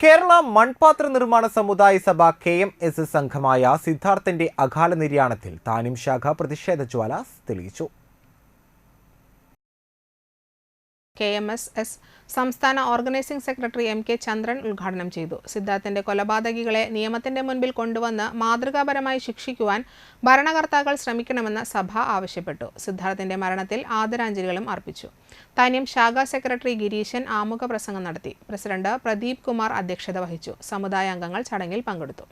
കേരള മൺപാത്ര നിർമ്മാണ സമുദായ സഭ കെ എം എസ് സംഘമായ സിദ്ധാർത്ഥന്റെ അകാല നിര്യാണത്തിൽ താനും ശാഖ പ്രതിഷേധ ജ്വാല തെളിയിച്ചു. കെ എം എസ് എസ് സംസ്ഥാന organizing secretary M K Chandran ഉദ്ഘാടനം ചെയ്തു. സിദ്ധാർത്ഥിന്റെ കൊലപാതകികളെ നിയമത്തിന്റെ മുൻപിൽ കൊണ്ടുവന്ന് മാതൃകാപരമായി ശിക്ഷിക്കുവാൻ ഭരണകർത്താക്കൾ ശ്രമിക്കണമെന്ന് സഭ ആവശ്യപ്പെട്ടു. സിദ്ധാർത്ഥിന്റെ മരണത്തിൽ ആദരാഞ്ജലികളും അർപ്പിച്ചു. താന്യം ശാഖാ സെക്രട്ടറി ഗിരീശൻ ആമുഖ പ്രസംഗം നടത്തി. പ്രസിഡന്റ് പ്രദീപ് കുമാർ അധ്യക്ഷത വഹിച്ചു. സമുദായ അംഗങ്ങൾ ചടങ്ങിൽ പങ്കെടുത്തു.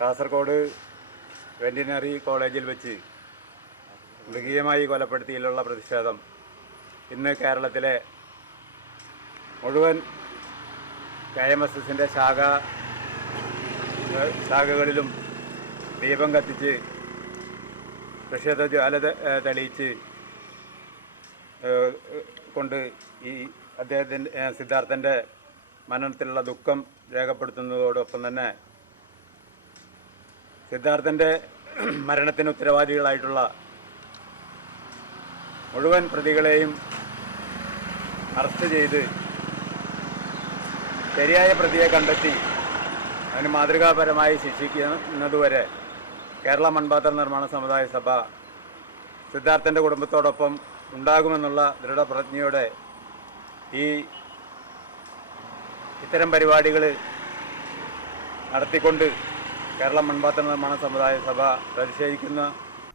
കാസർഗോഡ് വെറ്റിനറി കോളേജിൽ വെച്ച് മൃഗീയമായി കൊലപ്പെടുത്തിയിലുള്ള പ്രതിഷേധം ഇന്ന് കേരളത്തിലെ മുഴുവൻ കെ എം എസ് എസിന്റെ ശാഖ ശാഖകളിലും ദീപം കത്തിച്ച് പ്രതിഷേധ ജ്വാല തെളിയിച്ച് കൊണ്ട് ഈ അദ്ദേഹത്തിന്റെ സിദ്ധാർത്ഥന്റെ മരണത്തിലുള്ള ദുഃഖം രേഖപ്പെടുത്തുന്നതോടൊപ്പം തന്നെ സിദ്ധാർത്ഥന്റെ മരണത്തിന് ഉത്തരവാദികളായിട്ടുള്ള മുഴുവൻ പ്രതികളെയും അറസ്റ്റ് ചെയ്ത് ശരിയായ പ്രതിയെ കണ്ടെത്തി അതിന് മാതൃകാപരമായി ശിക്ഷിക്കുന്നതുവരെ കേരള മൺപാത്ര നിർമ്മാണ സമുദായ സഭ സിദ്ധാർത്ഥന്റെ കുടുംബത്തോടൊപ്പം ഉണ്ടാകുമെന്നുള്ള ദൃഢപ്രതിജ്ഞയോടെ ഈ ഇത്തരം പരിപാടികൾ നടത്തിക്കൊണ്ട് കേരള മൺപാത്ര നിർമ്മാണ സമുദായ സഭ പ്രതിഷേധിക്കുന്ന